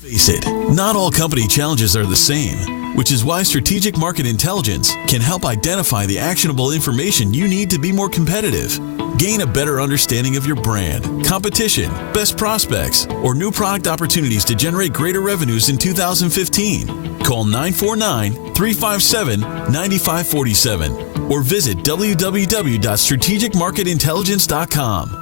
Face it, not all company challenges are the same, which is why Strategic Market Intelligence can help identify the actionable information you need to be more competitive. Gain a better understanding of your brand, competition, best prospects, or new product opportunities to generate greater revenues in 2015. Call 949-357-9547 or visit www.strategicmarketintelligence.com.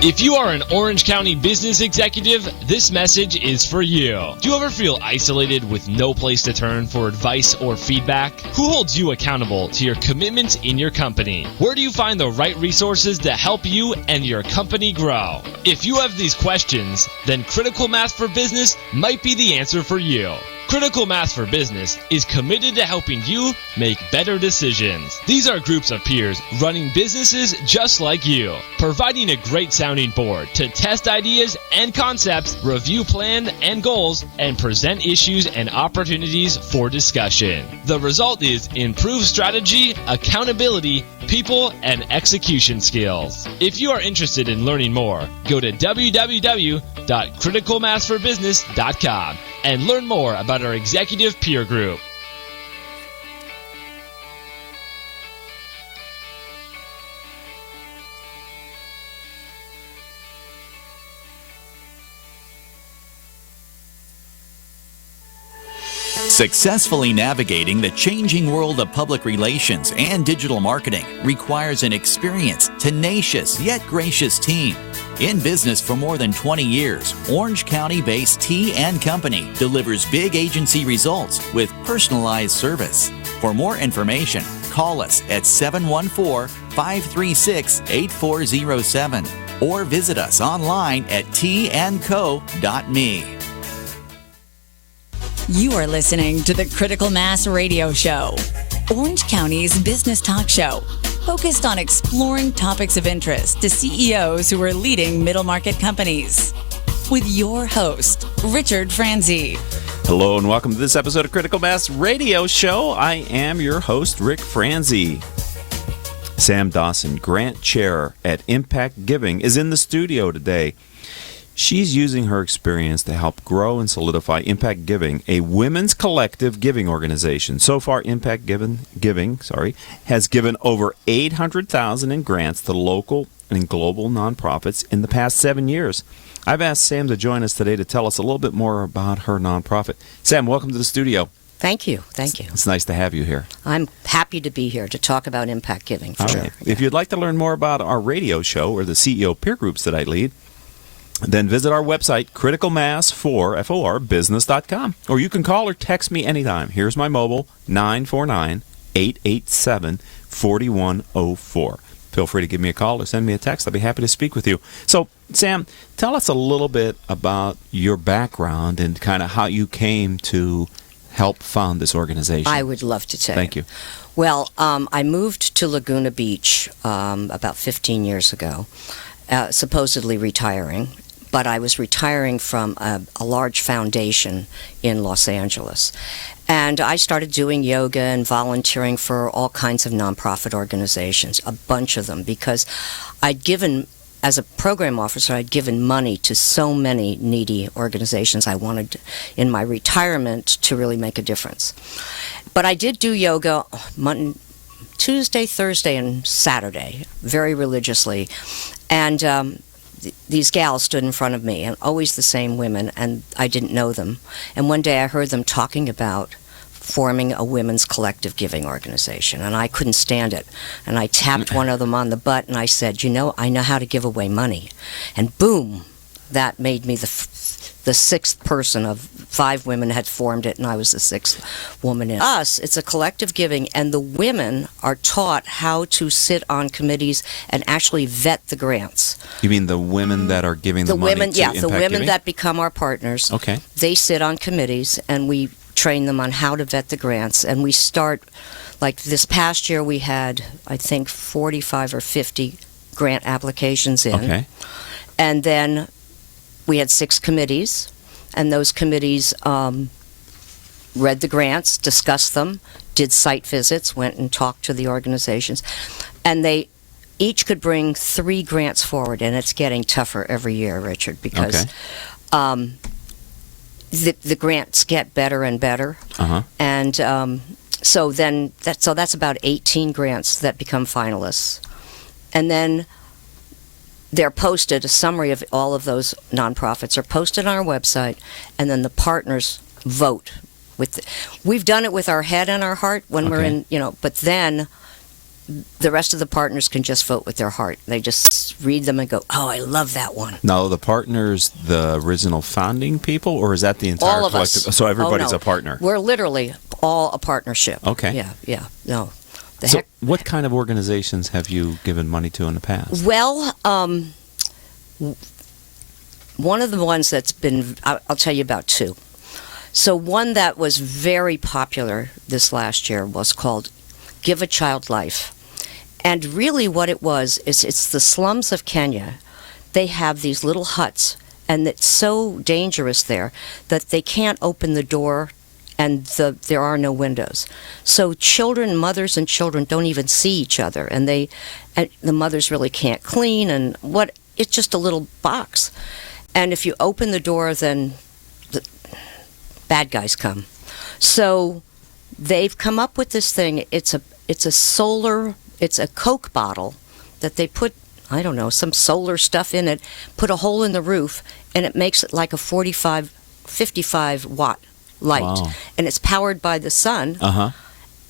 If you are an Orange County business executive, this message is for you. Do you ever feel isolated with no place to turn for advice or feedback? Who holds you accountable to your commitments in your company? Where do you find the right resources to help you and your company grow? If you have these questions, then Critical Mass for Business might be the answer for you. Critical Mass for Business is committed to helping you make better decisions. These are groups of peers running businesses just like you, providing a great sounding board to test ideas and concepts, review plans and goals, and present issues and opportunities for discussion. The result is improved strategy, accountability, people, and execution skills. If you are interested in learning more, go to www.criticalmassforbusiness.com and learn more about our executive peer group. Successfully navigating the changing world of public relations and digital marketing requires an experienced, tenacious, yet gracious team. In business for more than 20 years, Orange County-based T & Company delivers big agency results with personalized service. For more information, call us at 714-536-8407 or visit us online at tandco.me. You are listening to the Critical Mass Radio Show, Orange County's business talk show, focused on exploring topics of interest to CEOs who are leading middle market companies. With your host, Ric Franzi. Hello and welcome to this episode of Critical Mass Radio Show. I am your host, Ric Franzi. Sam Dawson, Grant Chair at Impact Giving, is in the studio today. She's using her experience to help grow and solidify Impact Giving, a women's collective giving organization. So far, Impact Giving has given over $800,000 in grants to local and global nonprofits in the past 7 years. I've asked Sam to join us today to tell us a little bit more about her nonprofit. Sam, welcome to the studio. Thank you. Thank you. It's nice to have you here. I'm happy to be here to talk about Impact Giving, for sure. Right. If you'd like to learn more about our radio show or the CEO peer groups that I lead, then visit our website, criticalmass4business.com. Or you can call or text me anytime. Here's my mobile, 949-887-4104. Feel free to give me a call or send me a text. I'll be happy to speak with you. So, Sam, tell us a little bit about your background and kind of how you came to help found this organization. I would love to tell you. Thank you. Well, I moved to Laguna Beach about 15 years ago, supposedly retiring. But I was retiring from a large foundation in Los Angeles. And I started doing yoga and volunteering for all kinds of nonprofit organizations, a bunch of them, because I'd given, as a program officer, I'd given money to so many needy organizations. I wanted, in my retirement, to really make a difference. But I did do yoga Tuesday, Thursday, and Saturday, very religiously. And these gals stood in front of me, and always the same women, and I didn't know them. And one day I heard them talking about forming a women's collective giving organization, and I couldn't stand it. And I tapped one of them on the butt, and I said, you know, I know how to give away money. And boom, that made me the sixth person of 5 women had formed it, and I was the 6th woman in. Us, it's a collective giving, and the women are taught how to sit on committees and actually vet the grants. You mean the women that are giving the money to Impact the women Giving? that become our partners. Okay. They sit on committees, and we train them on how to vet the grants, and we start Like this past year, we had, I think, 45 or 50 grant applications in. Okay. And then we had 6 committees, and those committees read the grants, discussed them, did site visits, went and talked to the organizations, and they each could bring 3 grants forward, and it's getting tougher every year, Richard, because the grants get better and better, and so that's about 18 grants that become finalists, and then they're posted. A summary of all of those nonprofits are posted on our website, and then the partners vote. We've done it with our head and our heart when we're in, but then the rest of the partners can just vote with their heart. They just read them and go, "Oh, I love that one." Now, the partners, the original founding people, or is that the entire all of collective? us. So everybody's no. a partner. We're literally all a partnership. Okay. Yeah. No. So what kind of organizations have you given money to in the past? Well, one of the ones that's been, I'll tell you about 2. So one that was very popular this last year was called Give a Child Life. And really what it was is it's the slums of Kenya. They have these little huts, and it's so dangerous there that they can't open the door, and there are no windows. So mothers and children don't even see each other, and the mothers really can't clean, and it's just a little box. And if you open the door, then the bad guys come. So they've come up with this thing. It's a Coke bottle that they put, I don't know, some solar stuff in it, put a hole in the roof, and it makes it like a 55 watt light. Wow. And it's powered by the sun.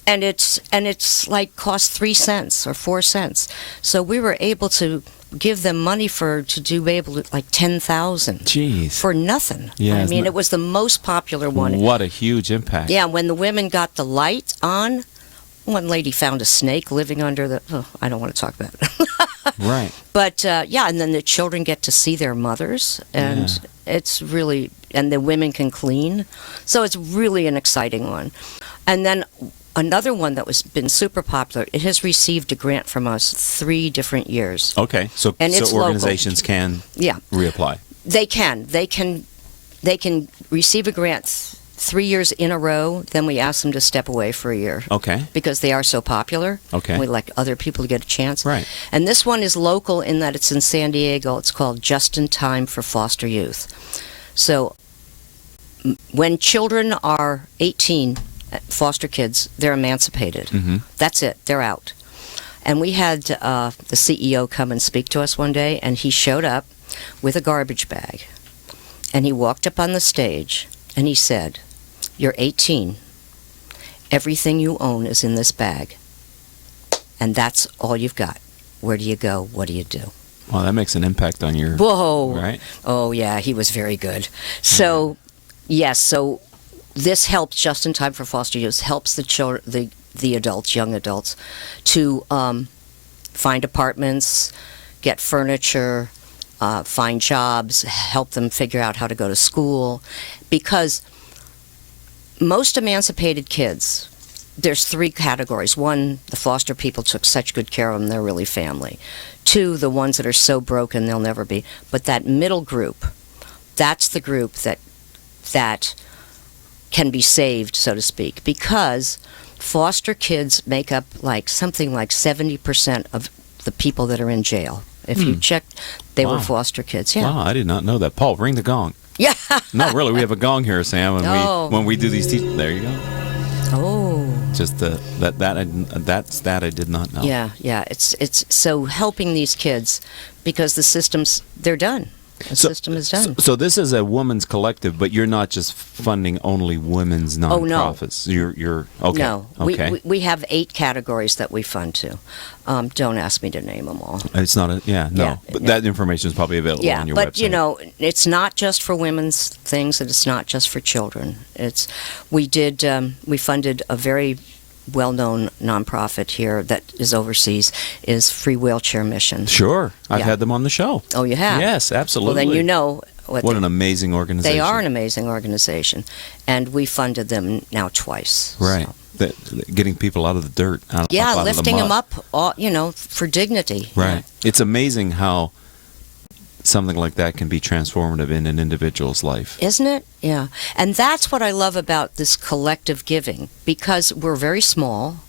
And it's like cost 3 cents or 4 cents. So we were able to give them money to do like 10,000. Jeez. For nothing. Yeah, I mean, it was the most popular one. What a huge impact. Yeah, when the women got the light on, one lady found a snake living under I don't want to talk about it. Right. But, and then the children get to see their mothers, and it's really, and the women can clean. So it's really an exciting one. And then another one that been super popular, it has received a grant from us 3 different years. Okay, so organizations can reapply. They can receive a grant 3 years in a row, then we ask them to step away for a year. Okay. Because they are so popular. Okay. We like other people to get a chance. Right. And this one is local in that it's in San Diego. It's called Just in Time for Foster Youth. So when children are 18, foster kids, they're emancipated. That's it. They're out. And we had the CEO come and speak to us one day, and he showed up with a garbage bag. And he walked up on the stage, and he said, "You're 18. Everything you own is in this bag. And that's all you've got. Where do you go? What do you do?" Well, that makes an impact on your... Whoa. Right? Oh, yeah, he was very good. So, yes, so this helps Just in Time for Foster Youth, helps the children, the adults, young adults, to find apartments, get furniture, find jobs, help them figure out how to go to school. Because most emancipated kids, there's 3 categories. 1, the foster people took such good care of them, they're really family. 2, the ones that are so broken they'll never be. But that middle group, that's the group that can be saved, so to speak, because foster kids make up something like 70% of the people that are in jail. If you check, they were foster kids. Yeah. Wow, I did not know that. Paul, ring the gong. Yeah. No, really, we have a gong here, Sam, and when we do these there you go. Oh. Just that's that I did not know. Yeah. It's so helping these kids because the systems, they're done. The system is done. So this is a women's collective, but you're not just funding only women's nonprofits. Oh, no. You're okay. No. Okay. We have 8 categories that we fund to. Don't ask me to name them all. It's not but that information is probably available on your website. Yeah, but it's not just for women's things, and it's not just for children. We funded a very well-known nonprofit here that is overseas, is Free Wheelchair Mission. Sure. I've had them on the show. Oh, you have? Yes, absolutely. Well, then What an amazing organization. They are an amazing organization, and we funded them now twice. Right. So. Getting people out of the dirt. Out Lifting of the them mud. up, for dignity. Right. It's amazing how something like that can be transformative in an individual's life. Isn't it? Yeah. And that's what I love about this collective giving, because we're very small,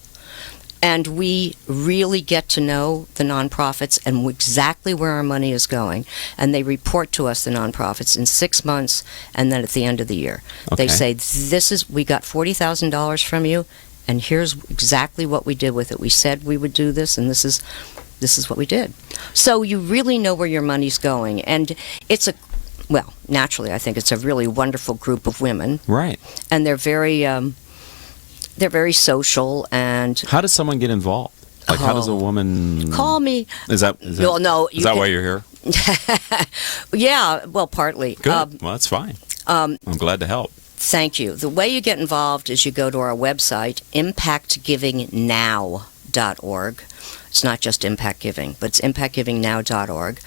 and we really get to know the nonprofits and exactly where our money is going. And they report to us, the nonprofits, in 6 months, and then at the end of the year. Okay. They say, we got $40,000 from you, and here's exactly what we did with it. We said we would do this, and this is what we did. So you really know where your money's going. And it's naturally, I think it's a really wonderful group of women. Right. And they're very social. And how does someone get involved? Like, how does a woman call me? Is that why you're here? Yeah, well, partly. Good. Well, that's fine. I'm glad to help. Thank you. The way you get involved is you go to our website, impactgivingnow.org. It's not just Impact Giving, but it's impactgivingnow.org.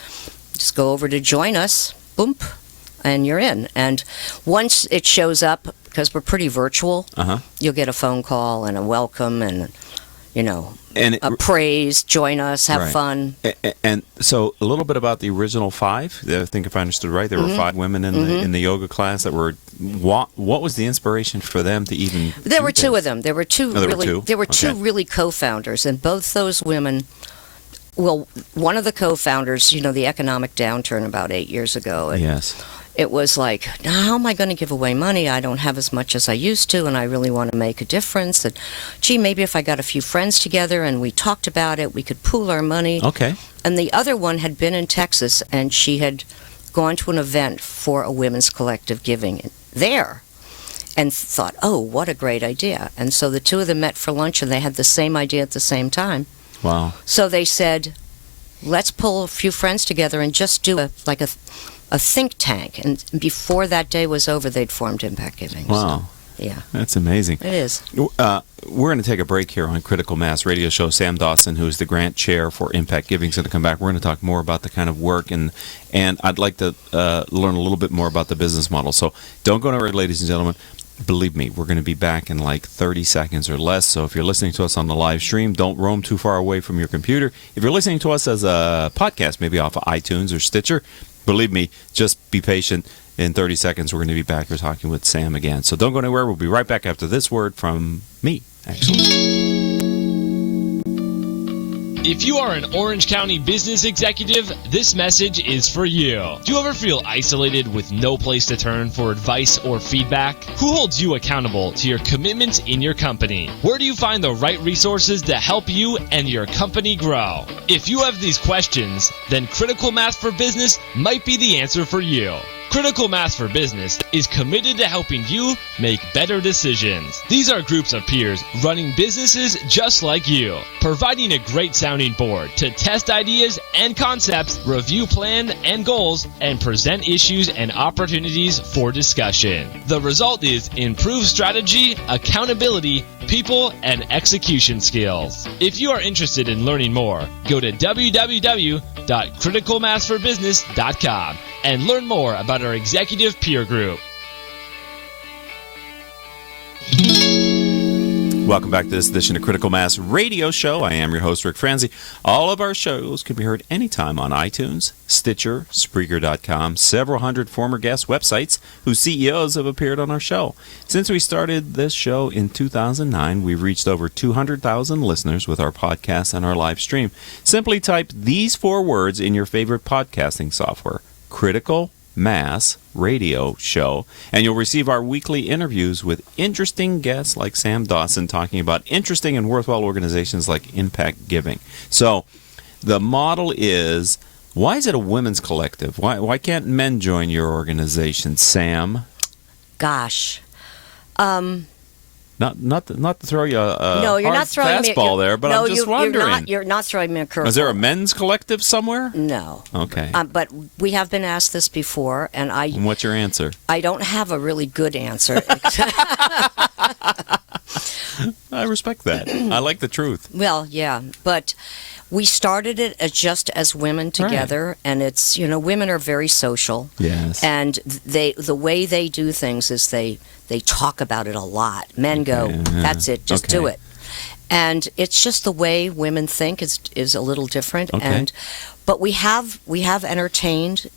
Just go over to join us, boom, and you're in. And once it shows up, because we're pretty virtual, you'll get a phone call and a welcome and, a praise, join us, have fun. And so a little bit about the original 5. I think if I understood right, there were 5 women in the yoga class that were. What was the inspiration for them to even? There were 2 of them. There were 2 There were 2 really co-founders, and both those women. Well, one of the co-founders, the economic downturn about 8 years ago. Yes. It was like, how am I going to give away money? I don't have as much as I used to, and I really want to make a difference. And, maybe if I got a few friends together and we talked about it, we could pool our money. Okay. And the other one had been in Texas, and she had gone to an event for a women's collective giving there and thought, oh, what a great idea. And so the 2 of them met for lunch, and they had the same idea at the same time. Wow. So they said, let's pull a few friends together and just do a think tank. And before that day was over, they'd formed Impact Giving. Wow. So, yeah. That's amazing. It is. We're going to take a break here on Critical Mass Radio Show. Sam Dawson, who is the grant chair for Impact Giving, is going to come back. We're going to talk more about the kind of work, and I'd like to learn a little bit more about the business model. So don't go nowhere, ladies and gentlemen. Believe me, we're going to be back in like 30 seconds or less. So if you're listening to us on the live stream, don't roam too far away from your computer. If you're listening to us as a podcast, maybe off of iTunes or Stitcher, believe me, just be patient. In 30 seconds, we're going to be back here talking with Sam again. So don't go anywhere. We'll be right back after this word from me, actually. If you are an Orange County business executive, this message is for you. Do you ever feel isolated with no place to turn for advice or feedback? Who holds you accountable to your commitments in your company? Where do you find the right resources to help you and your company grow? If you have these questions, then Critical Mass for Business might be the answer for you. Critical Mass for Business is committed to helping you make better decisions. These are groups of peers running businesses just like you, providing a great sounding board to test ideas and concepts, review plans and goals, and present issues and opportunities for discussion. The result is improved strategy, accountability, people, and execution skills. If you are interested in learning more, go to www.criticalmassforbusiness.com and learn more about our executive peer group. Welcome back to this edition of Critical Mass Radio Show. I am your host, Ric Franzi. All of our shows can be heard anytime on iTunes, Stitcher, Spreaker.com, several hundred former guest websites whose CEOs have appeared on our show. Since we started this show in 2009, we've reached over 200,000 listeners with our podcast and our live stream. Simply type these 4 words in your favorite podcasting software: Critical Mass Radio Show, and you'll receive our weekly interviews with interesting guests like Sam Dawson talking about interesting and worthwhile organizations like Impact Giving. So the model is, why is it a women's collective? Why can't men join your organization, Sam? Gosh. Not to throw you a no, you're hard not throwing fastball there, but I'm just wondering. You're not throwing me a curveball. Is there a men's collective somewhere? No. Okay. But we have been asked this before, and And what's your answer? I don't have a really good answer. I respect that. I like the truth. Well, yeah, but we started it just as women together, and it's, women are very social. Yes. And the way they do things is they talk about it a lot. Men go, that's it, just do it. And it's just the way women think is a little different. Okay. But we have entertained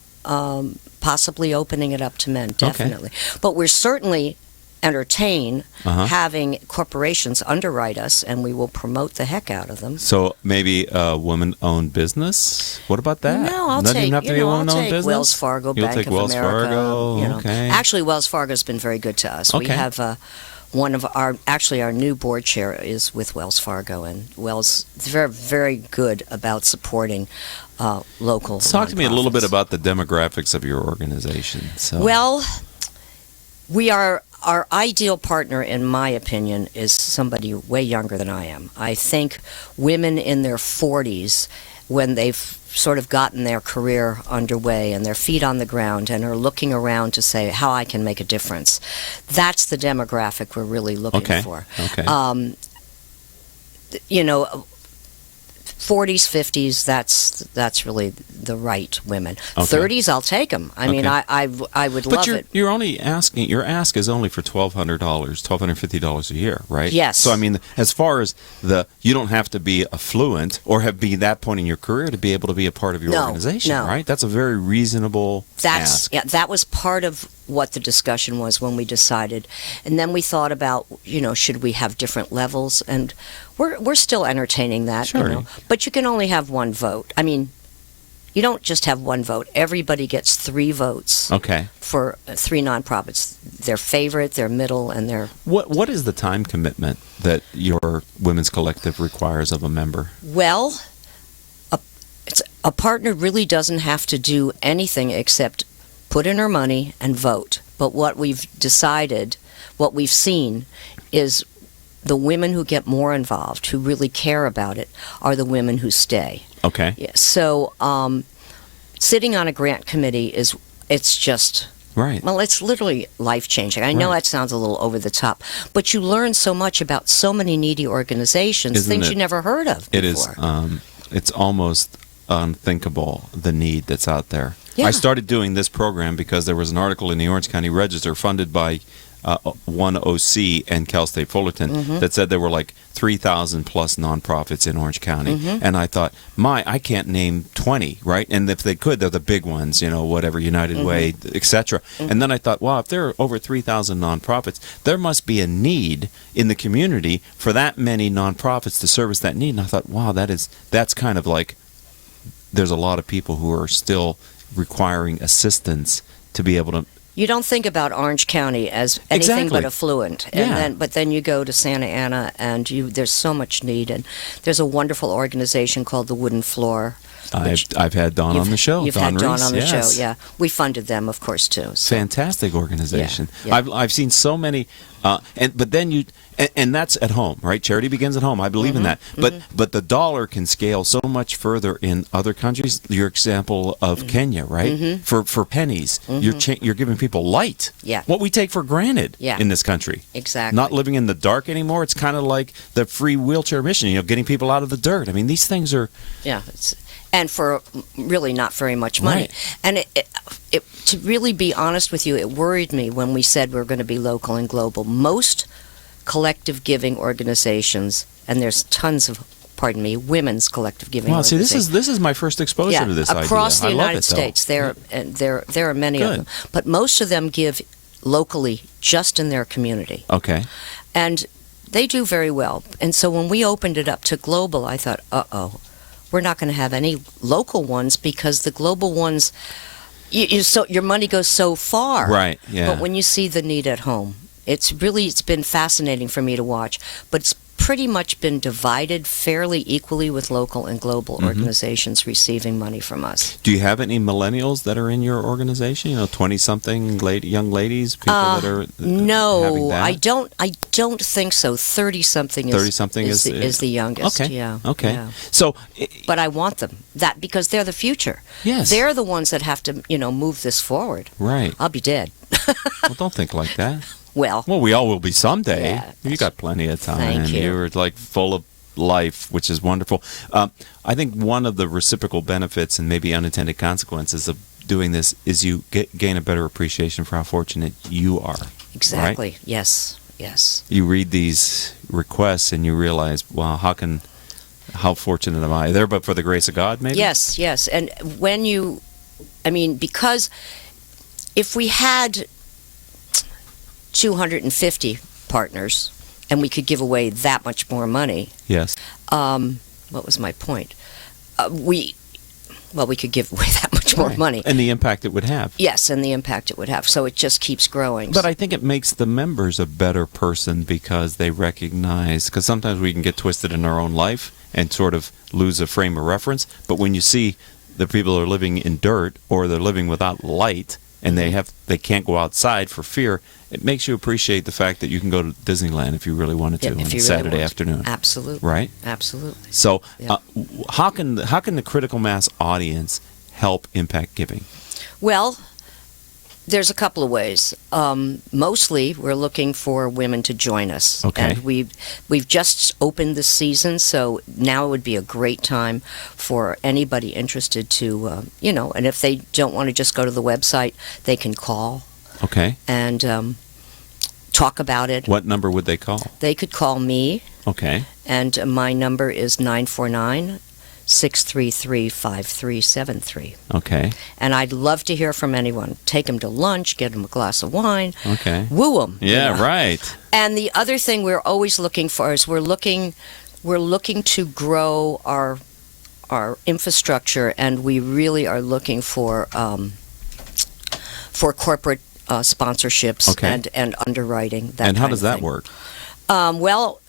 possibly opening it up to men, definitely. But we're certainly entertain having corporations underwrite us, and we will promote the heck out of them. So maybe a woman-owned business? What about that? No, I'll Doesn't take, even have to be a woman-owned business? Wells Fargo, You'll Bank take of Wells America. Fargo, okay. Actually, Wells Fargo's been very good to us. We have one of our new board chair is with Wells Fargo, and Wells is very, very good about supporting local. Talk to me a little bit nonprofits. about the demographics of your organization. So. Well, our ideal partner, in my opinion, is somebody way younger than I am. I think women in their 40s, when they've sort of gotten their career underway and their feet on the ground and are looking around to say how I can make a difference, that's the demographic we're really looking for. Okay. 40s, 50s, that's really the right women. Okay. 30s, I'll take them. I mean, I would love it. You're only asking. Your ask is only for $1,200, $1,250 a year, right? Yes. So I mean, as far as you don't have to be affluent or be that point in your career to be able to be a part of your organization, right? That's a very reasonable ask. Yeah, that was part of what the discussion was when we decided, and then we thought about, should we have different levels, and we're still entertaining that, Sure. But you can only have one vote. I mean, you don't just have one vote. Everybody gets 3 votes. Okay. For 3 nonprofits, their favorite, their middle, and their. What is the time commitment that your women's collective requires of a member? Well, a partner really doesn't have to do anything except put in her money and vote. But what we've decided, what we've seen, is the women who get more involved, who really care about it, are the women who stay. Okay. Yeah, so sitting on a grant committee it's just... Right. Well, it's literally life-changing. I know that sounds a little over the top, but you learn so much about so many needy organizations, things you never heard of before. It is. It's almost unthinkable, the need that's out there. Yeah. I started doing this program because there was an article in the Orange County Register funded by one OC and Cal State Fullerton that said there were like 3,000 plus nonprofits in Orange County. And I thought, I can't name 20, right? And if they could, they're the big ones, whatever, United Way, etc. And then I thought, wow, if there are over 3,000 nonprofits, there must be a need in the community for that many nonprofits to service that need. And I thought, wow, that's kind of like, there's a lot of people who are still requiring assistance to be able to. You don't think about Orange County as anything but affluent, but then you go to Santa Ana, and there's so much need, and there's a wonderful organization called the Wooden Floor. I've had Dawn on the show. You've had Dawn on the show, yeah. We funded them, of course, too. So. Fantastic organization. Yeah. I've seen so many, but then and that's at home, right? Charity begins at home. I believe in that. But the dollar can scale so much further in other countries. Your example of Kenya, right? For pennies, you're giving people light. Yeah. What we take for granted in this country. Exactly. Not living in the dark anymore. It's kind of like the free wheelchair mission. Getting people out of the dirt. I mean, these things are. Yeah. And for really not very much money. Right. And to really be honest with you, it worried me when we said we were going to be local and global. Most collective giving organizations, and there's tons of, women's collective giving organizations. See, this is my first exposure to this across idea. the United States, there are many of them. But most of them give locally, just in their community. Okay. And they do very well. And so when we opened it up to global, I thought, we're not going to have any local ones, because the global ones, your money goes so far. Right, yeah. But when you see the need at home, it's been fascinating for me to watch. But it's pretty much been divided fairly equally with local and global organizations receiving money from us. Do you have any millennials that are in your organization? 20-something young ladies, people that are no, having that? I don't think so. 30-something is the youngest. Okay. Yeah. Okay. Yeah. So, but I want them because they're the future. Yes. They're the ones that have to move this forward. Right. I'll be dead. Well, don't think like that. Well, we all will be someday. Yeah, You got plenty of time. Thank you. You're like full of life, which is wonderful. I think one of the reciprocal benefits and maybe unintended consequences of doing this is you gain a better appreciation for how fortunate you are. exactly. Right? Yes. You read these requests and you realize, wow, how fortunate am I? There, but for the grace of God, maybe? Yes. And because if we had 250 partners and we could give away that much more money, Yes. what was my point? We could give away that much more Right. money. And the impact it would have. Yes, and the impact it would have. So it just keeps growing. But I think it makes the members a better person because they recognize, because sometimes we can get twisted in our own life and sort of lose a frame of reference. But when you see the people are living in dirt or they're living without light and they can't go outside for fear, it makes you appreciate the fact that you can go to Disneyland if you really wanted to Yeah, on if a you really Saturday want. afternoon. Absolutely. Right? Absolutely. So Yeah. how can the critical mass audience help impact giving? Well, there's a couple of ways. Mostly, we're looking for women to join us. Okay. And we've just opened this season, so now would be a great time for anybody interested to, and if they don't want to just go to the website, they can call Okay. and talk about it. What number would they call? They could call me, Okay. and my number is 949-633-5373. Okay. And I'd love to hear from anyone. Take them to lunch, get them a glass of wine, Okay. woo them. Yeah, right. And the other thing we're always looking for is we're looking to grow our infrastructure, and we really are looking for corporate sponsorships Okay. and underwriting. And how does that work? Well,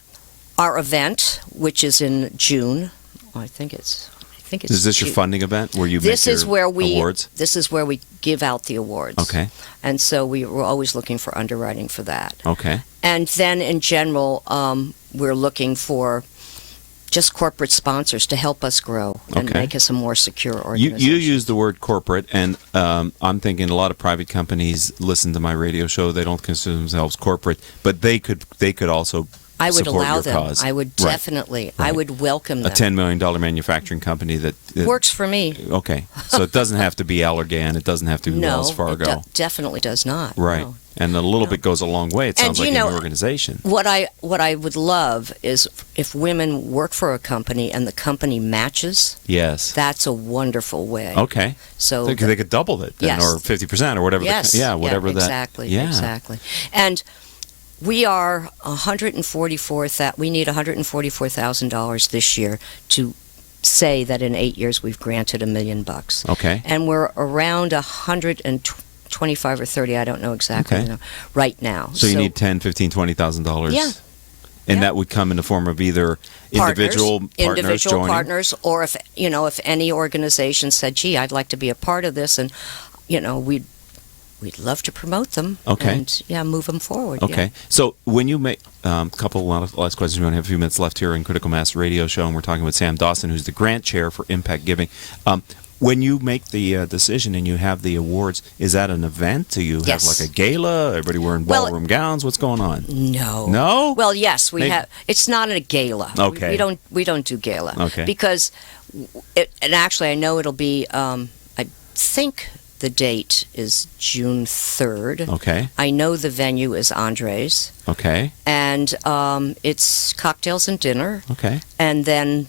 our event, which is in June, I think it's. Is this your June. funding event where you This make is your where we awards? This is where we give out the awards. Okay. And so we're always looking for underwriting for that. Okay. And then in general, we're looking for just corporate sponsors to help us grow and Okay. make us a more secure You organization. use the word corporate, and I'm thinking a lot of private companies listen to my radio show. They don't consider themselves corporate, but they could also I would support allow your them. cause. I would Right. definitely. I Right. would welcome A them. $10 million manufacturing company that Works for me. Okay, so it doesn't have to be Allergan. It doesn't have to be No, Wells Fargo. it definitely does not. Right. No. And a little bit goes a long way. It And sounds like you in know- an organization. What I would love is if women work for a company and the company matches. Yes. That's a wonderful way. Okay. So They could double it then, Yes. or 50% or whatever. Yes. Whatever that. Exactly. Yeah. Exactly. And we are we need $144,000 this year to say that in 8 years we've granted $1 million. Okay. And we're around 125 or 30, I don't know exactly, Okay. right now. So you need $10,000, $15,000, $20,000. Yeah. And Yeah. that would come in the form of either individual partners joining. Or if any organization said, "Gee, I'd like to be a part of this," and we'd love to promote them. Okay. And move them forward. Okay. So when you make a couple of last questions, we only have a few minutes left here in Critical Mass Radio Show, and we're talking with Sam Dawson, who's the grant chair for Impact Giving. When you make the decision and you have the awards, is that an event? Do you Yes. have like a gala? Everybody wearing ballroom gowns? What's going on? No. No? Well, yes, we Maybe- have. It's not a gala. Okay. We don't do gala. Okay. Because, and actually, I know it'll be. I think the date is June 3rd. Okay. I know the venue is Andres, Okay. and it's cocktails and dinner, Okay. and then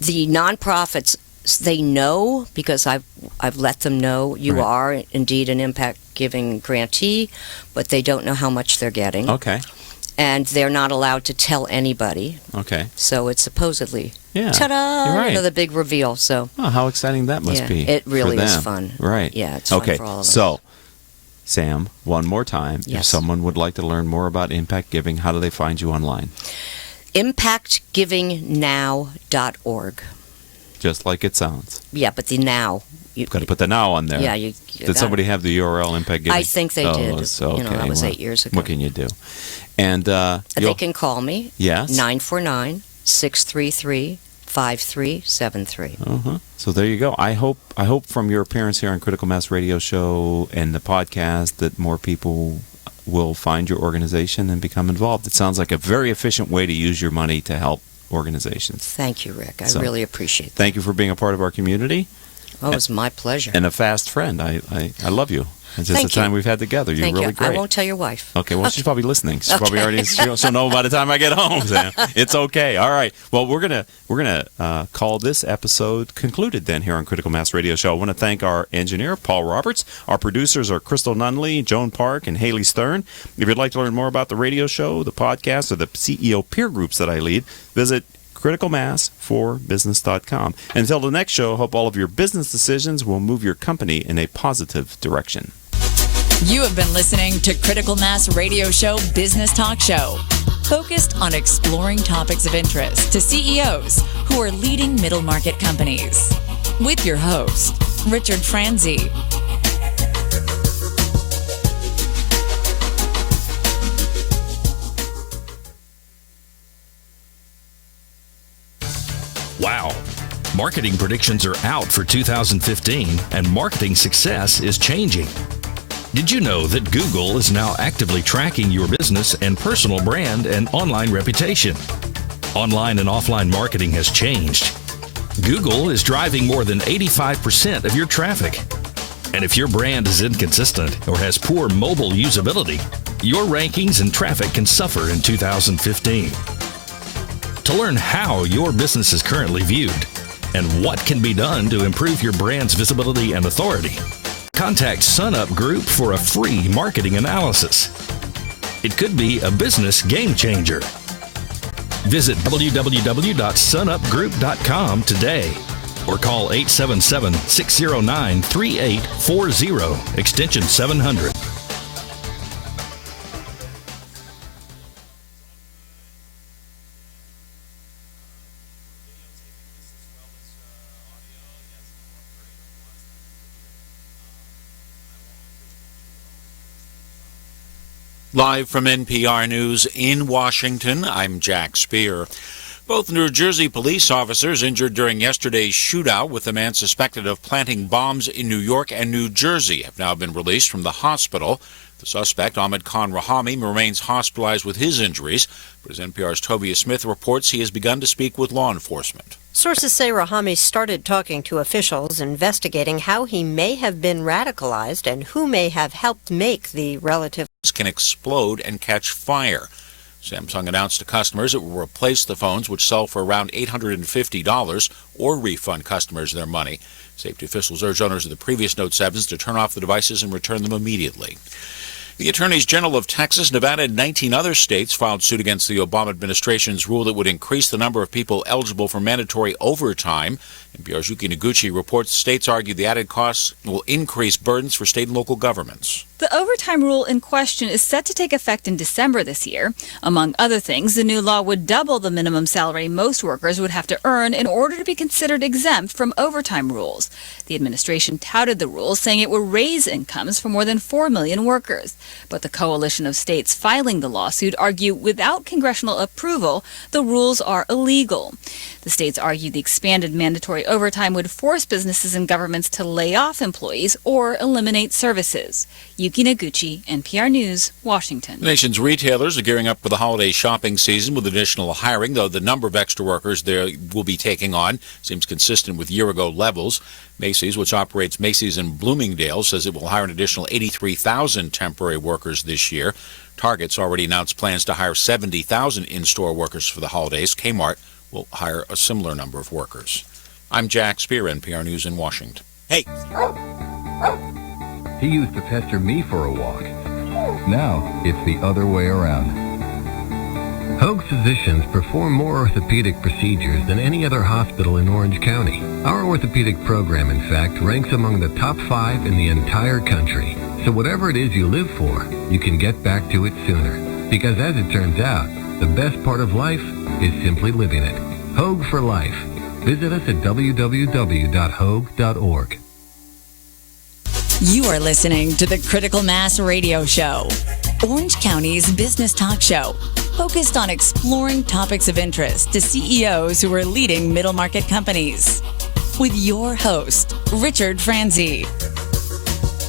the nonprofits. They know because I've let them know you Right. are indeed an impact giving grantee, but they don't know how much they're getting. Okay. And they're not allowed to tell anybody. Okay. So it's supposedly, Yeah. ta-da, You're right. the big reveal. So Oh, how exciting that must yeah, be. it really for is them. fun. Right. Yeah, it's fun okay. for all of us. So, Sam, one more time. If Yes. someone would like to learn more about Impact Giving, how do they find you online? ImpactGivingNow.org. Just like it sounds. Yeah, but the now. Got to put the now on there. Yeah, you Did got somebody have the URL Impact Giving? I think they did. So, okay. That was well, 8 years ago. What can you do? And They you'll- can call me. Yes. 949-633-5373. So there you go. I hope from your appearance here on Critical Mass Radio Show and the podcast that more people will find your organization and become involved. It sounds like a very efficient way to use your money to help organizations. Thank you, Rick. I really appreciate that. Thank you for being a part of our community. Oh, it's my pleasure. And a fast friend. I love you. It's just the time we've had together. You're really great. I won't tell your wife. Okay, well, she's probably listening. She's probably already. She'll know by the time I get home. Sam. It's okay. All right. Well, we're gonna call this episode concluded then here on Critical Mass Radio Show. I want to thank our engineer Paul Roberts. Our producers are Crystal Nunley, Joan Park, and Haley Stern. If you'd like to learn more about the radio show, the podcast, or the CEO peer groups that I lead, visit criticalmass4business.com. Until the next show, I hope all of your business decisions will move your company in a positive direction. You have been listening to Critical Mass Radio Show Business Talk Show, focused on exploring topics of interest to CEOs who are leading middle market companies. With your host, Richard Franzi. Wow. Marketing predictions are out for 2015, and marketing success is changing. Did you know that Google is now actively tracking your business and personal brand and online reputation? Online and offline marketing has changed. Google is driving more than 85% of your traffic. And if your brand is inconsistent or has poor mobile usability, your rankings and traffic can suffer in 2015. To learn how your business is currently viewed and what can be done to improve your brand's visibility and authority, contact SunUp Group for a free marketing analysis. It could be a business game changer. Visit www.sunupgroup.com today or call 877-609-3840, extension 700. Live from NPR News in Washington, I'm Jack Speer. Both New Jersey police officers injured during yesterday's shootout with a man suspected of planting bombs in New York and New Jersey have now been released from the hospital. The suspect, Ahmed Khan Rahami, remains hospitalized with his injuries, but as NPR's Tovia Smith reports, he has begun to speak with law enforcement. Sources say Rahami started talking to officials investigating how he may have been radicalized and who may have helped make the relative can explode and catch fire. Samsung announced to customers it will replace the phones, which sell for around $850, or refund customers their money. Safety officials urge owners of the previous Note 7s to turn off the devices and return them immediately. The Attorneys General of Texas, Nevada, and 19 other states filed suit against the Obama administration's rule that would increase the number of people eligible for mandatory overtime. NPR's Yuki Noguchi reports states argue the added costs will increase burdens for state and local governments. The overtime rule in question is set to take effect in December this year. Among other things, the new law would double the minimum salary most workers would have to earn in order to be considered exempt from overtime rules. The administration touted the rule, saying it would raise incomes for more than 4 million workers. But the coalition of states filing the lawsuit argue without congressional approval, the rules are illegal. The states argue the expanded mandatory overtime would force businesses and governments to lay off employees or eliminate services. Yuki Noguchi, NPR News, Washington. The nation's retailers are gearing up for the holiday shopping season with additional hiring, though the number of extra workers they will be taking on seems consistent with year-ago levels. Macy's, which operates Macy's in Bloomingdale, says it will hire an additional 83,000 temporary workers this year. Target's already announced plans to hire 70,000 in-store workers for the holidays. Kmart will hire a similar number of workers. I'm Jack Speer, NPR News in Washington. Hey! He used to pester me for a walk. Now, it's the other way around. Hoag physicians perform more orthopedic procedures than any other hospital in Orange County. Our orthopedic program, in fact, ranks among the top 5 in the entire country. So whatever it is you live for, you can get back to it sooner. Because as it turns out, the best part of life is simply living it. Hoag for Life. Visit us at www.hoag.org. You are listening to the Critical Mass Radio Show, Orange County's business talk show, focused on exploring topics of interest to CEOs who are leading middle market companies. With your host, Richard Franzi.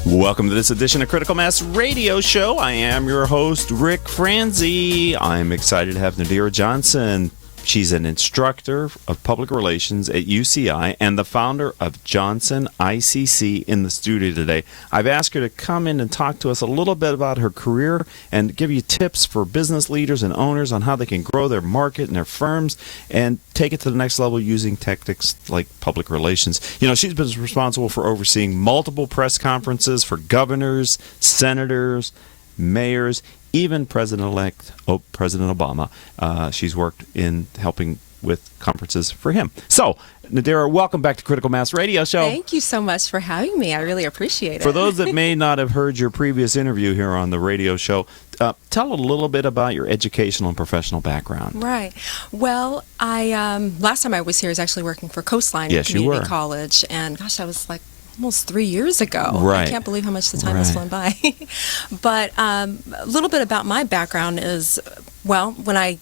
Welcome to this edition of Critical Mass Radio Show. I am your host, Ric Franzi. I'm excited to have Nadira Johnson. She's an instructor of public relations at UCI and the founder of Johnson ICC in the studio today. I've asked her to come in and talk to us a little bit about her career and give you tips for business leaders and owners on how they can grow their market and their firms and take it to the next level using tactics like public relations. You know, she's been responsible for overseeing multiple press conferences for governors, senators, mayors, even President-elect President Obama. She's worked in helping with conferences for him. So, Nadira, welcome back to Critical Mass Radio Show. Thank you so much for having me. I really appreciate it. For those that may not have heard your previous interview here on the radio show, tell a little bit about your educational and professional background. Right. Well, I last time I was here was actually working for Coastline Community College, and gosh, that was like almost 3 years ago. Right. I can't believe how much the time has flown by. But a little bit about my background is, well, when I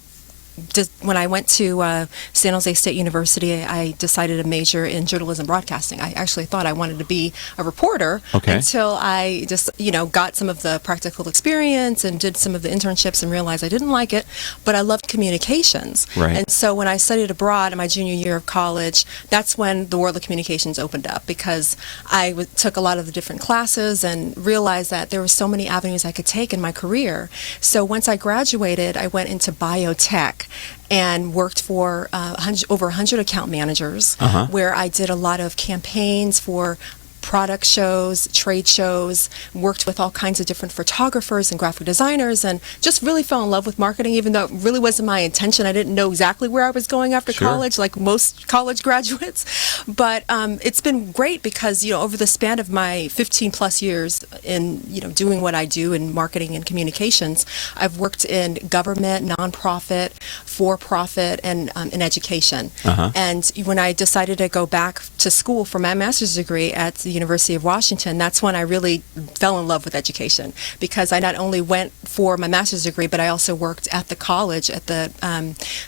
went to San Jose State University, I decided to major in journalism broadcasting. I actually thought I wanted to be a reporter until I just, got some of the practical experience and did some of the internships and realized I didn't like it, but I loved communications. Right. And so when I studied abroad in my junior year of college, that's when the world of communications opened up, because I took a lot of the different classes and realized that there were so many avenues I could take in my career. So once I graduated, I went into biotech and worked for over 100 account managers, where I did a lot of campaigns for product shows, trade shows, worked with all kinds of different photographers and graphic designers, and just really fell in love with marketing, even though it really wasn't my intention. I didn't know exactly where I was going after college, like most college graduates. But it's been great because, over the span of my 15 plus years in, doing what I do in marketing and communications, I've worked in government, nonprofit, for-profit, and in education. And when I decided to go back to school for my master's degree at the University of Washington, that's when I really fell in love with education, because I not only went for my master's degree, but I also worked at the college, at the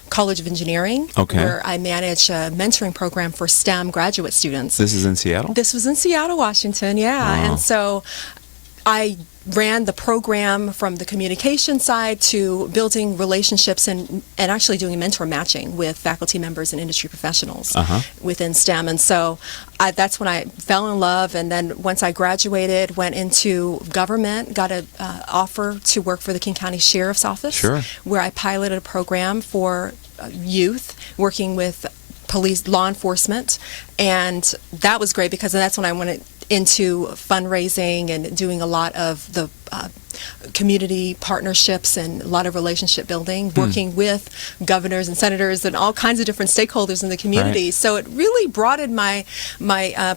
College of Engineering, where I managed a mentoring program for STEM graduate students. This is in Seattle? This was in Seattle, Washington, yeah. Wow. And so I ran the program from the communication side to building relationships and actually doing mentor matching with faculty members and industry professionals within STEM. And so that's when I fell in love. And then once I graduated, went into government, got an offer to work for the King County Sheriff's Office, where I piloted a program for youth, working with police, law enforcement. And that was great because that's when I went into fundraising and doing a lot of the community partnerships and a lot of relationship building, working with governors and senators and all kinds of different stakeholders in the community. So it really broadened my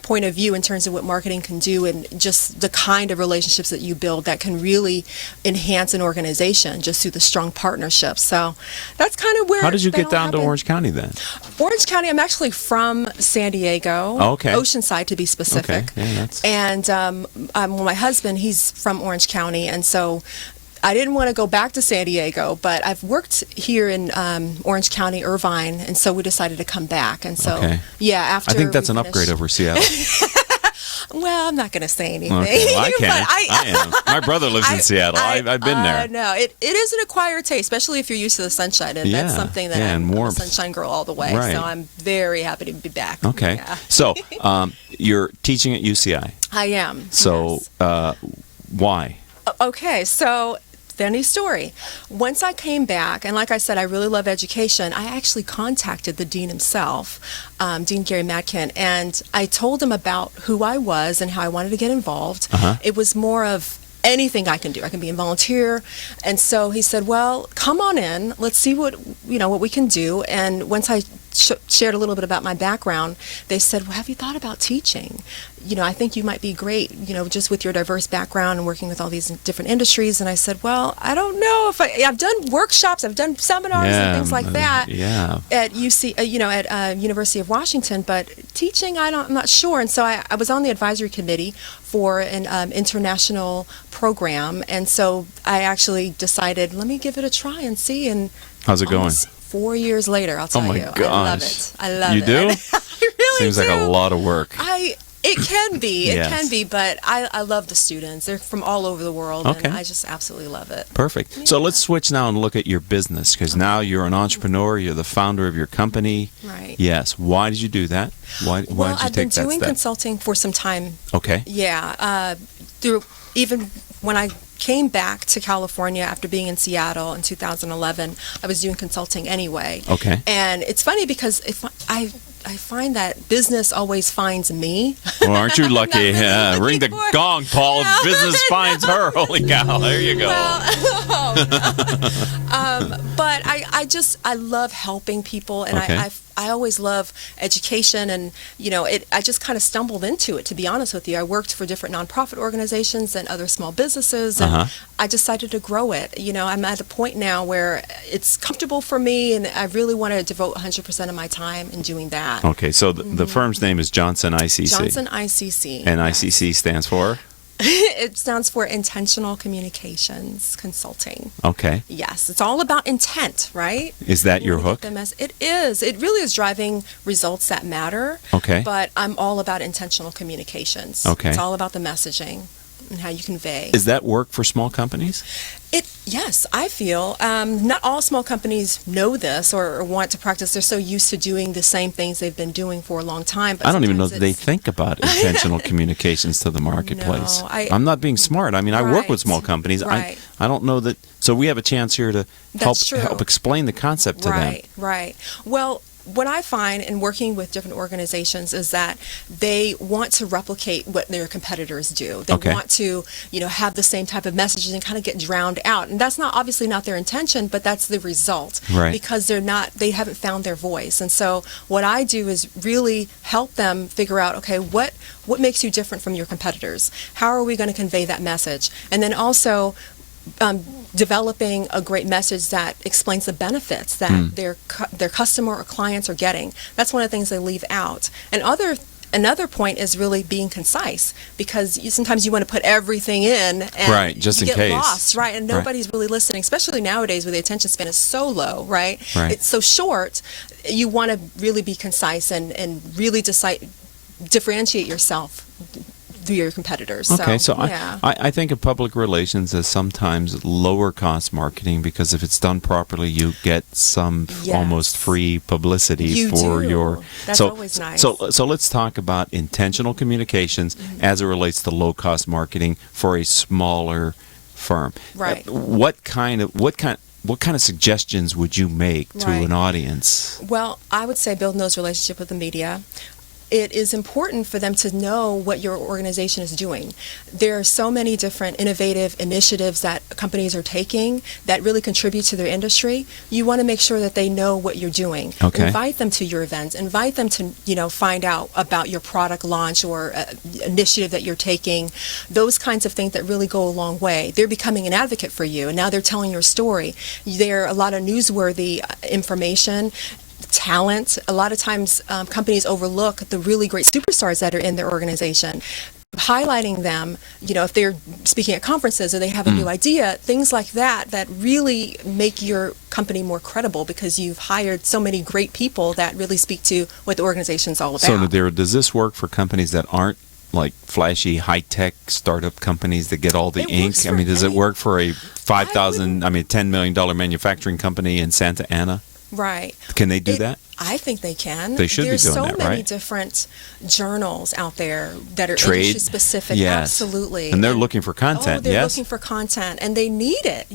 point of view in terms of what marketing can do and just the kind of relationships that you build that can really enhance an organization just through the strong partnerships. So that's kind of where. How did you get down to Orange County then? Orange County, I'm actually from San Diego, Oceanside to be specific. And my husband, he's from Orange County, and so I didn't want to go back to San Diego, but I've worked here in Orange County, Irvine, and so we decided to come back. And so, after I think that's an upgrade over Seattle. Well, I'm not going to say anything. Okay, well, I can. I am. My brother lives in Seattle. I've been there. No, it is an acquired taste, especially if you're used to the sunshine, and that's something that I'm a sunshine girl all the way. So I'm very happy to be back. Okay. Yeah. So you're teaching at UCI. I am. So why? Okay, so funny story. Once I came back, and like I said, I really love education, I actually contacted the dean himself, Dean Gary Madkin, and I told him about who I was and how I wanted to get involved. It was more of anything I can do. I can be a volunteer. And so he said, well, come on in. Let's see what we can do. And once I shared a little bit about my background, they said, well, have you thought about teaching? I think you might be great, just with your diverse background and working with all these different industries. And I said, well, I don't know if I've done workshops, I've done seminars and things like that at at University of Washington, but teaching, I'm not sure. And so I was on the advisory committee for an international program. And so I actually decided, let me give it a try and see. And how's it going? 4 years later, I'll tell you. Oh my gosh. I love it. I love it. You do? I really Seems do. like a lot of work. It can be. It Yes. can be, but I love the students. They're from all over the world, Okay. and I just absolutely love it. Perfect. So let's switch now and look at your business, because now you're an entrepreneur. You're the founder of your company. Right. Yes. Why did you do that? Why did you Well, I've been take that doing step? consulting for some time. Okay. Yeah. Through even when I came back to California after being in Seattle in 2011, I was doing consulting anyway. Okay. And it's funny because if I find that business always finds me. Well, aren't you lucky? really Yeah. looking Ring the for it. gong, Paul. No, Business finds her. Holy cow. There you go. But I love helping people, and Okay. I always love education, and I just kind of stumbled into it, to be honest with you. I worked for different nonprofit organizations and other small businesses, and I decided to grow it. I'm at a point now where it's comfortable for me, and I really want to devote 100% of my time in doing that. Okay. So the firm's name is Johnson ICC. Johnson ICC. And yes. ICC stands for? It stands for Intentional Communications Consulting. Okay. Yes, it's all about intent, right? Is that your You wanna hook? get the It is. It really is driving results that matter. Okay. But I'm all about intentional communications. Okay. It's all about the messaging and how you convey. Is that work for small companies? Yes, I feel. Not all small companies know this or want to practice. They're so used to doing the same things they've been doing for a long time. But I don't even know sometimes that they it's- think about intentional communications to the marketplace. No, I'm not being smart. I mean, I work with Right, small companies. right. I don't know that. So we have a chance here to That's true. help explain the concept to them. Right. Well, what I find in working with different organizations is that they want to replicate what their competitors do. They Okay. want to, have the same type of messages and kind of get drowned out. And that's obviously not their intention, but that's the result. Right. Because they haven't found their voice. And so what I do is really help them figure out, okay, what makes you different from your competitors? How are we going to convey that message? And then also developing a great message that explains the benefits that their customer or clients are getting. That's one of the things they leave out. And another point is really being concise, because sometimes you want to put everything in, and Right, just you in get case. lost, right? And Right. nobody's really listening, especially nowadays where the attention span is so low, right? Right. It's so short. You want to really be concise and really differentiate yourself through your competitors. Okay, so yeah. I think of public relations as sometimes lower cost marketing, because if it's done properly, you get some Yes. almost free publicity You for do. your. That's so, always nice. So let's talk about intentional communications as it relates to low cost marketing for a smaller firm. Right. What kind of suggestions would you make to Right. an audience? Well, I would say building those relationships with the media. It is important for them to know what your organization is doing. There are so many different innovative initiatives that companies are taking that really contribute to their industry. You want to make sure that they know what you're doing. Okay. Invite them to your events. Invite them to, find out about your product launch or initiative that you're taking. Those kinds of things that really go a long way. They're becoming an advocate for you, and now they're telling your story. There are a lot of newsworthy information. Talent. A lot of times companies overlook the really great superstars that are in their organization. Highlighting them, if they're speaking at conferences or they have a new idea, things like that really make your company more credible, because you've hired so many great people that really speak to what the organization's all about. So does this work for companies that aren't like flashy high-tech startup companies that get all the It ink? works I for mean, does it any- work for a $10 million manufacturing company in Santa Ana? Right. Can they do that? I think they can. They should be There's doing so that, many right? different journals out there that are Trade? industry specific. Yes. Absolutely. And they're looking for content, they're yes? looking for content, and they need it,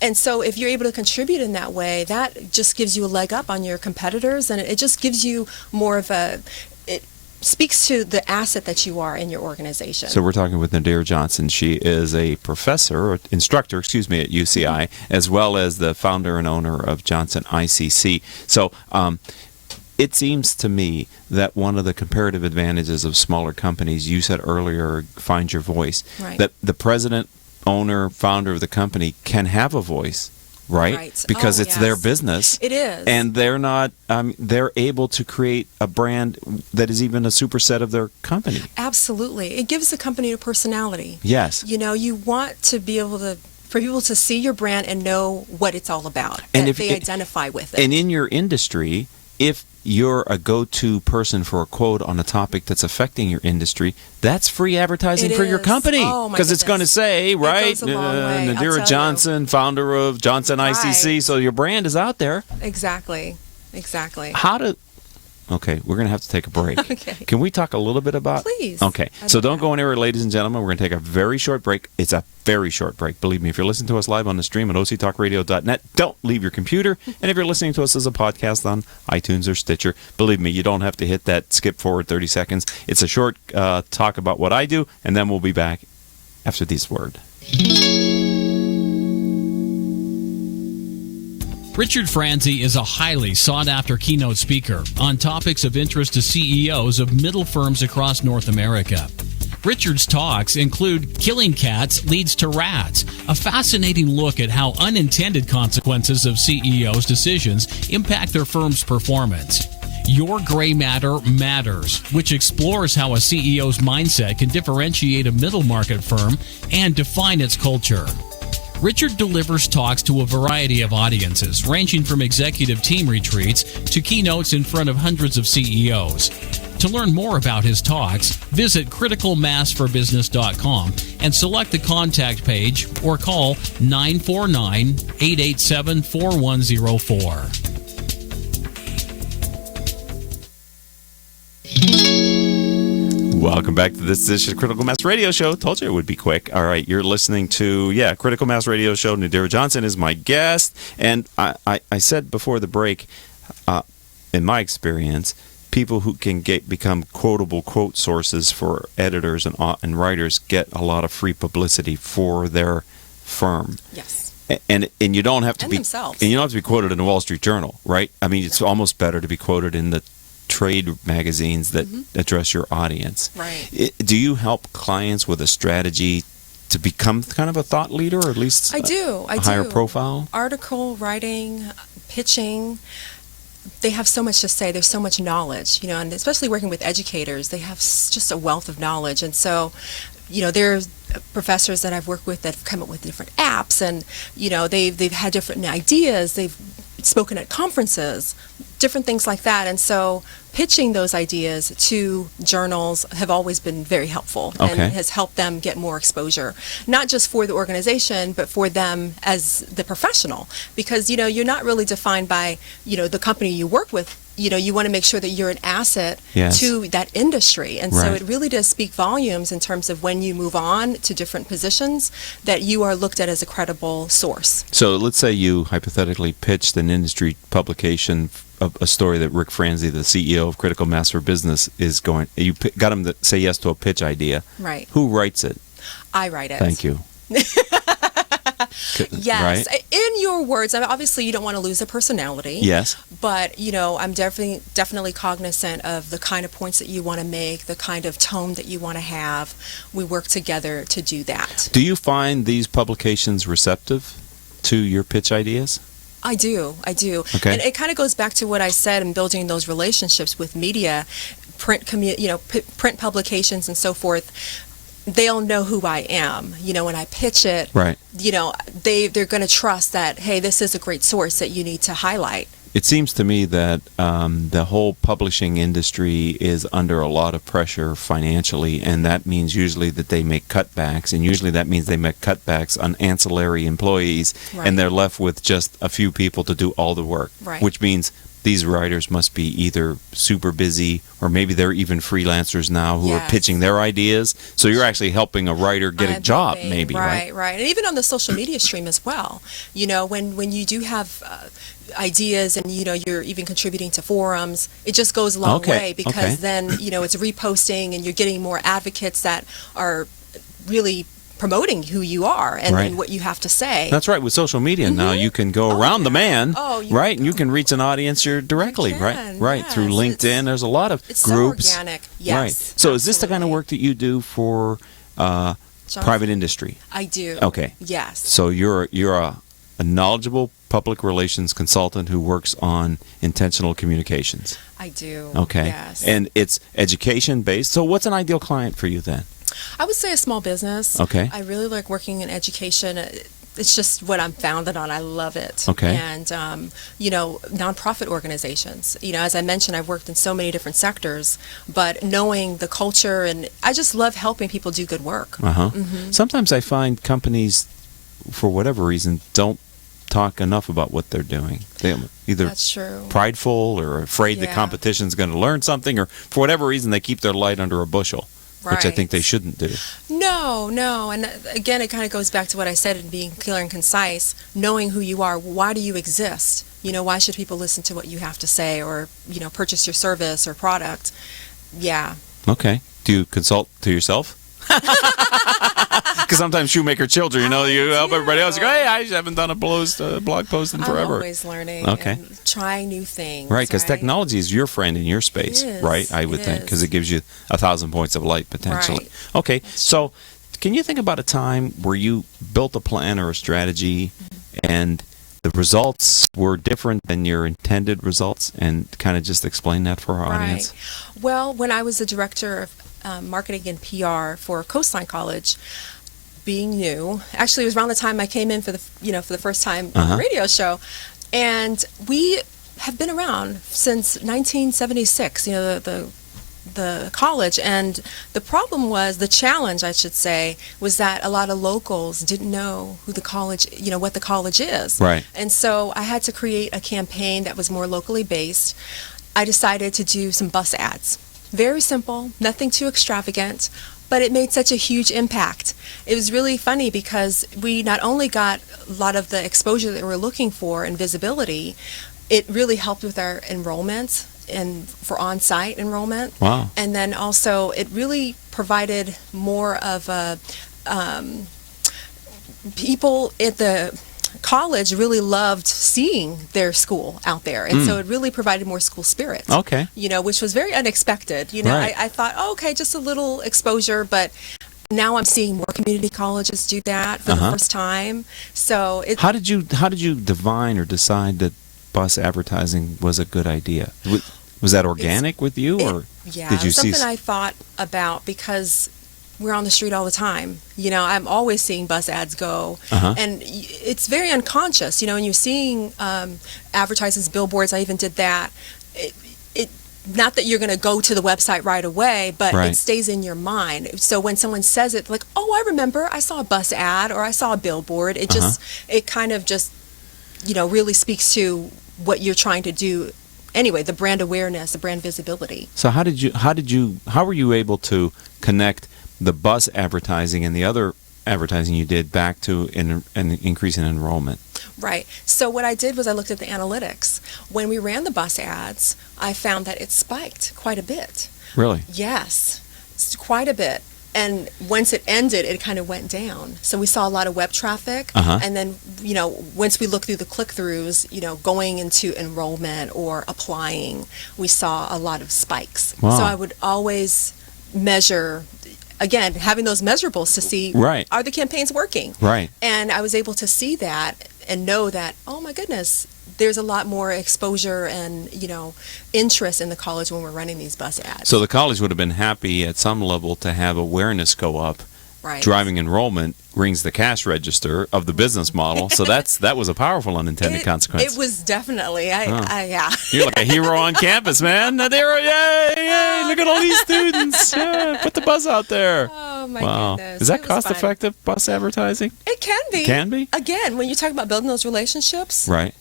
and so if you're able to contribute in that way, that just gives you a leg up on your competitors, and it just gives you more of it speaks to the asset that you are in your organization. So we're talking with Nadir Johnson. She is a instructor at UCI, as well as the founder and owner of Johnson ICC. So it seems to me that one of the comparative advantages of smaller companies, you said earlier, find your voice, Right. that the president, owner, founder of the company can have a voice. Right? Because Oh, it's their yes. business. It is. And they're not, they're able to create a brand that is even a superset of their company. Absolutely. It gives the company a personality. Yes. You want to be able for people to see your brand and know what it's all about, And that if they it- identify with it. And in your industry, if you're a go-to person for a quote on a topic that's affecting your industry, that's free advertising for your company. Because it's going to say, right, Nadira Johnson, founder of Johnson ICC, so your brand is out there. Exactly. Okay, we're going to have to take a break. Okay. Can we talk a little bit about... Please. Okay, so don't go anywhere, ladies and gentlemen. We're going to take a very short break. It's a very short break. Believe me, if you're listening to us live on the stream at octalkradio.net, don't leave your computer. And if you're listening to us as a podcast on iTunes or Stitcher, believe me, you don't have to hit that skip forward 30 seconds. It's a short talk about what I do, and then we'll be back after this word. Richard Franzi is a highly sought-after keynote speaker on topics of interest to CEOs of middle firms across North America. Richard's talks include Killing Cats Leads to Rats, a fascinating look at how unintended consequences of CEOs' decisions impact their firm's performance. Your Gray Matter Matters, which explores how a CEO's mindset can differentiate a middle market firm and define its culture. Richard delivers talks to a variety of audiences, ranging from executive team retreats to keynotes in front of hundreds of CEOs. To learn more about his talks, visit criticalmassforbusiness.com and select the contact page or call 949-887-4104. Welcome back to this edition of Critical Mass Radio Show. Told you it would be quick. All right, you're listening to, Critical Mass Radio Show. Nadira Johnson is my guest. And I said before the break, in my experience, people who can become quotable quote sources for editors and writers get a lot of free publicity for their firm. Yes. And you don't have to be themselves. And you don't have to be quoted in the Wall Street Journal, right? I mean, it's almost better to be quoted in the trade magazines that address your audience. Right. Do you help clients with a strategy to become kind of a thought leader, or at least I do. higher profile? Article writing, pitching. They have so much to say. There's so much knowledge, and especially working with educators, they have just a wealth of knowledge. And so, there's professors that I've worked with that have come up with different apps, and they've had different ideas. They've spoken at conferences, different things like that. And so pitching those ideas to journals have always been very helpful and has helped them get more exposure, not just for the organization, but for them as the professional. Because, you're not really defined by, the company you work with. You want to make sure that you're an asset to that industry. And so it really does speak volumes in terms of when you move on to different positions, that you are looked at as a credible source. So let's say you hypothetically pitched an industry publication, a story that Ric Franzi, the CEO of Critical Mass for Business, is going. You got him to say yes to a pitch idea. Right. Who writes it? I write it. Thank you. Yes. Right? In your words, obviously you don't want to lose a personality. Yes. But, I'm definitely cognizant of the kind of points that you want to make, the kind of tone that you want to have. We work together to do that. Do you find these publications receptive to your pitch ideas? I do. Okay. And it kind of goes back to what I said in building those relationships with media, print publications and so forth. They'll know who I am. When I pitch it, right. They're going to trust that, hey, this is a great source that you need to highlight. It seems to me that the whole publishing industry is under a lot of pressure financially, and that means usually that they make cutbacks, and usually that means they make cutbacks on ancillary employees, and they're left with just a few people to do all the work, which means these writers must be either super busy, or maybe they're even freelancers now who are pitching their ideas. So you're actually helping a writer get a job, maybe, right? Right. And even on the social media stream as well. When you do have ideas and, you're even contributing to forums, it just goes a long way, because then, it's reposting and you're getting more advocates that are really promoting who you are and what you have to say. That's right. With social media now, you can go around the man, right? And you can reach an audience directly, right? Through LinkedIn. There's a lot of groups. So organic. Yes. Right. So is this the kind of work that you do for private industry? I do. Okay. Yes. So you're a knowledgeable public relations consultant who works on intentional communications. I do. Okay. Yes. And it's education based. So what's an ideal client for you then? I would say a small business. Okay. I really like working in education. it's just what I'm founded on. I love it. Okay. And, nonprofit organizations. As I mentioned, I've worked in so many different sectors, but knowing the culture, and I just love helping people do good work. Sometimes I find companies, for whatever reason, don't talk enough about what they're doing. They're either That's true. prideful or afraid the competition's going to learn something, or for whatever reason they keep their light under a bushel, which I think they shouldn't do. No. And again, it kind of goes back to what I said in being clear and concise, knowing who you are. Why do you exist? Why should people listen to what you have to say, or, purchase your service or product? Yeah. Okay. Do you consult to yourself? Because sometimes shoemaker children, you help everybody else. You go, hey, I haven't done a blog post in forever. I'm always learning and trying new things. Right, because technology is your friend in your space, right? I would think, because it gives you 1,000 points of light, potentially. Right. Okay, so can you think about a time where you built a plan or a strategy and the results were different than your intended results, and kind of just explain that for our audience? Well, when I was the director of marketing and PR for Coastline College, being new, actually it was around the time I came in for the first time on the radio show, and we have been around since 1976. The college, and the problem was, the challenge I should say, was that a lot of locals didn't know who the college, what the college is. Right. And so I had to create a campaign that was more locally based. I decided to do some bus ads. Very simple, nothing too extravagant, but it made such a huge impact. It was really funny because we not only got a lot of the exposure that we were looking for and visibility, it really helped with our enrollment and for on-site enrollment. Wow. And then also it really provided more of a, people at the college really loved seeing their school out there, and so it really provided more school spirit. Okay. Which was very unexpected. Right. I thought, okay, just a little exposure, but now I'm seeing more community colleges do that for the first time. So how did you divine or decide that bus advertising was a good idea? Was that organic with you, or did you see? Something I thought about, because we're on the street all the time. I'm always seeing bus ads go, and it's very unconscious. And you're seeing advertisements, billboards. I even did that. Not that you're going to go to the website right away, but it stays in your mind. So when someone says it, like, oh, I remember, I saw a bus ad or I saw a billboard. It kind of just, really speaks to what you're trying to do. Anyway, the brand awareness, the brand visibility. So how were you able to connect the bus advertising and the other advertising you did back to an increase in enrollment? Right. So what I did was I looked at the analytics. When we ran the bus ads, I found that it spiked quite a bit. Really? Yes, quite a bit. And once it ended, it kind of went down. So we saw a lot of web traffic. And then, once we looked through the click-throughs, going into enrollment or applying, we saw a lot of spikes. Wow. So I would always measure, again, having those measurables to see, are the campaigns working? Right. And I was able to see that and know that, oh my goodness, there's a lot more exposure and, interest in the college when we're running these bus ads. So the college would have been happy at some level to have awareness go up. Right. Driving enrollment rings the cash register of the business model. So that was a powerful unintended consequence. It was definitely. Yeah. You're like a hero on campus, man. Yay! Look at all these students. Yeah, put the bus out there. Oh my goodness. Is that cost-effective bus advertising? It can be. Can be. Again, when you talk about building those relationships, right?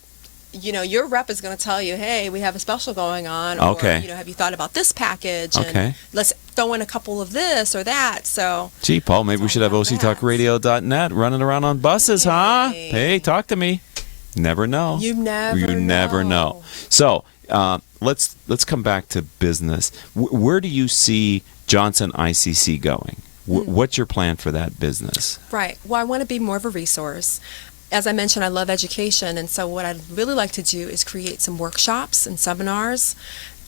Your rep is going to tell you, hey, we have a special going on. Or, have you thought about this package? Okay. And let's throw in a couple of this or that. So. Gee, Paul, maybe we should have OCTalkRadio.net running around on buses, huh? Hey, talk to me. Never know. You never know. So let's come back to business. Where do you see Johnson ICC going? What's your plan for that business? Right. Well, I want to be more of a resource. As I mentioned, I love education, and so what I'd really like to do is create some workshops and seminars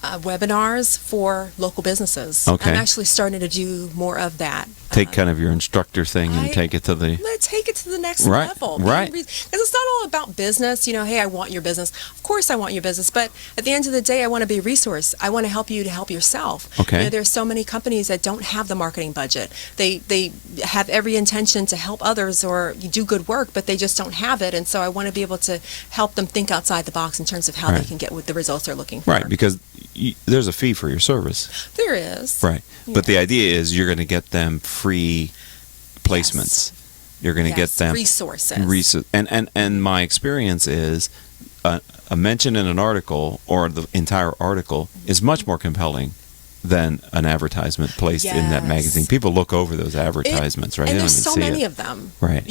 webinars for local busineses. Okay. I'm actually starting to do more of that. Take kind of your instructor thing and take it to the... Let's take it to the next Right, level. right. Because it's not all about business. Hey, I want your business. Of course I want your business. But at the end of the day, I want to be a resource. I want to help you to help yourself. Okay. There's so many companies that don't have the marketing budget. They have every intention to help others or do good work, but they just don't have it. And so I want to be able to help them think outside the box in terms of how they can get with the results they're looking for. Right, because there's a fee for your service. There is. Right. But the idea is you're going to get them free placements. Yes. You're going to get them resources. And my experience is a mention in an article or the entire article is much more compelling than an advertisement placed in that magazine. People look over those advertisements, right? And they there's don't so even see many it. of them. Right.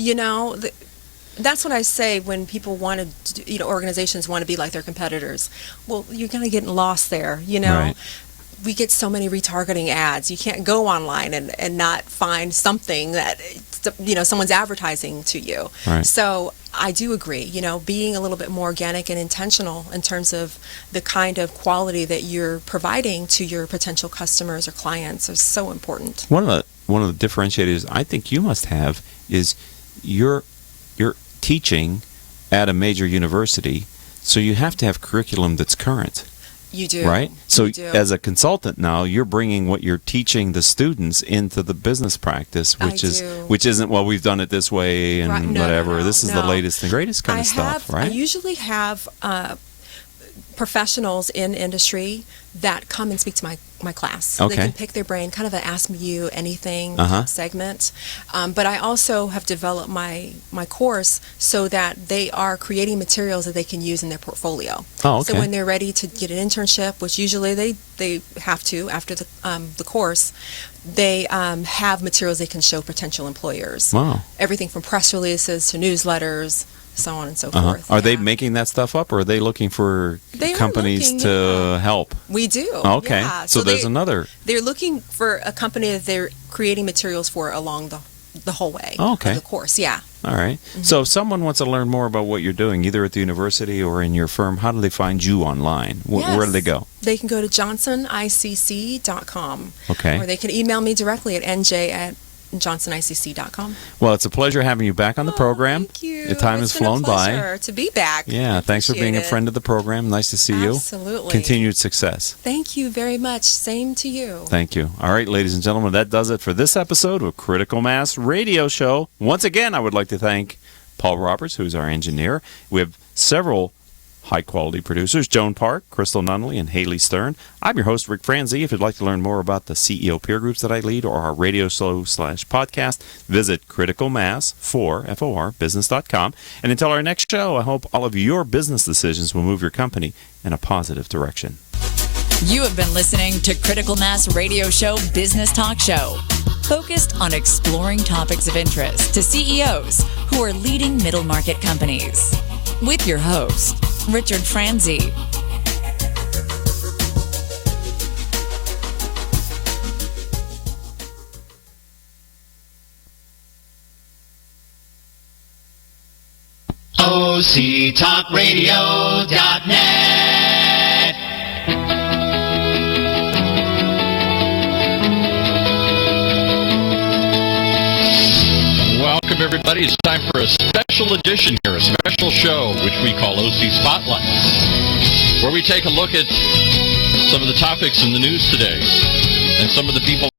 That's what I say when people want to, organizations want to be like their competitors. Well, you're going to get lost there, Right. We get so many retargeting ads. You can't go online and not find something that, someone's advertising to you. Right. So I do agree, being a little bit more organic and intentional in terms of the kind of quality that you're providing to your potential customers or clients is so important. One of the differentiators I think you must have is you're teaching at a major university, so you have to have curriculum that's current. You do. Right? So You do. as a consultant now, you're bringing what you're teaching the students into the business practice, which isn't, well, we've done it this way and Right. No, whatever. no, this is the latest and greatest kind of stuff, right? I usually have professionals in industry that come and speak to my class. Okay. They can pick their brain, kind of an Ask Me You Anything segment. But I also have developed my course so that they are creating materials that they can use in their portfolio. Oh, okay. So when they're ready to get an internship, which usually they have to after the course, they have materials they can show potential employers. Wow. Everything from press releases to newsletters, so on and so forth. Are they making that stuff up, or are they looking for companies to help? We do. Okay. Yeah. So there's another. They're looking for a company that they're creating materials for along the whole way of the course. Yeah. All right. So if someone wants to learn more about what you're doing, either at the university or in your firm, how do they find you online? Where do they go? They can go to johnsonicc.com. Okay. Or they can email me directly at nj@johnsonicc.com. Well, it's a pleasure having you back on the program. Thank you. The time has flown by. It's been a pleasure to be back. Yeah, thanks for being a friend of the program. Nice to see you. Absolutely. Continued success. Thank you very much. Same to you. Thank you. All right, ladies and gentlemen, that does it for this episode of Critical Mass Radio Show. Once again, I would like to thank Paul Roberts, who's our engineer. We have several high-quality producers, Joan Park, Crystal Nunley, and Haley Stern. I'm your host, Ric Franzi. If you'd like to learn more about the CEO peer groups that I lead or our radio show/podcast, visit criticalmass4business.com. And until our next show, I hope all of your business decisions will move your company in a positive direction. You have been listening to Critical Mass Radio Show Business Talk Show, focused on exploring topics of interest to CEOs who are leading middle market companies. With your host, Richard Franzi. OCTalkRadio.net. Welcome, everybody. It's time for a special edition here, a special show, which we call OC Spotlight, where we take a look at some of the topics in the news today and some of the people